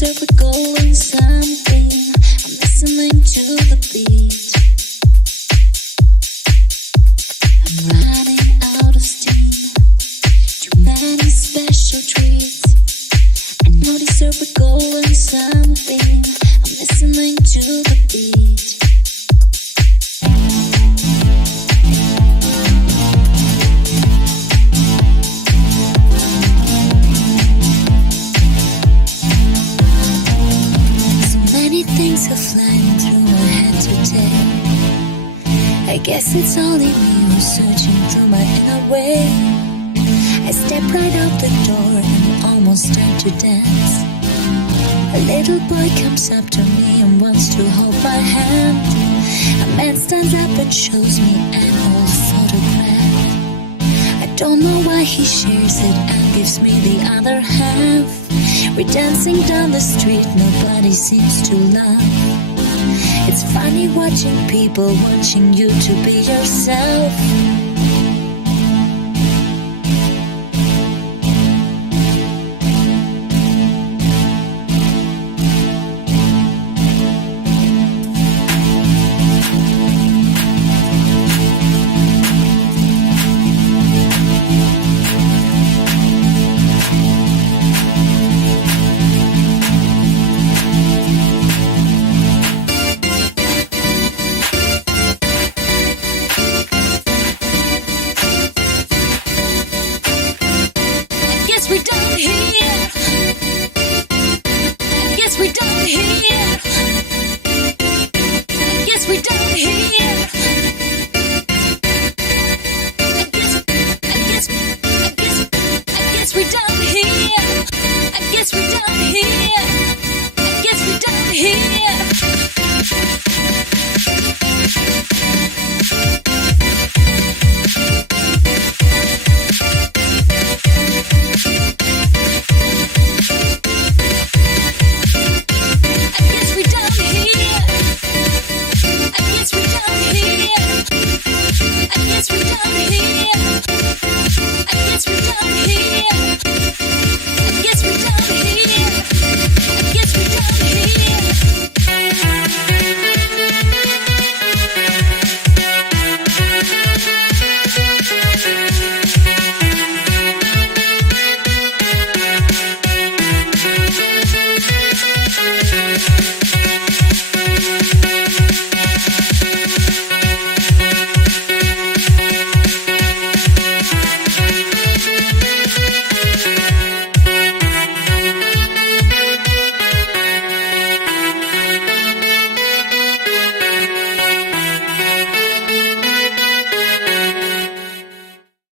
notice we're going something. I'm listening to the beat. I'm running out of steam. Too many special treats. I notice we're going something. I'm listening to the beat. Things are flying through my head today. I guess it's only me who's searching through my inner way. I step right out the door and almost start to dance. A little boy comes up to me and wants to hold my hand. A man stands up and shows me an old photograph. I don't know why he shares it and gives me the other half. We're dancing down the street, nobody seems to laugh. It's funny watching people watching you to be yourself. We're done here. Yes, we're done here. Yes, we're done here. I guess we're done here. I guess we're done here. I guess we're done here.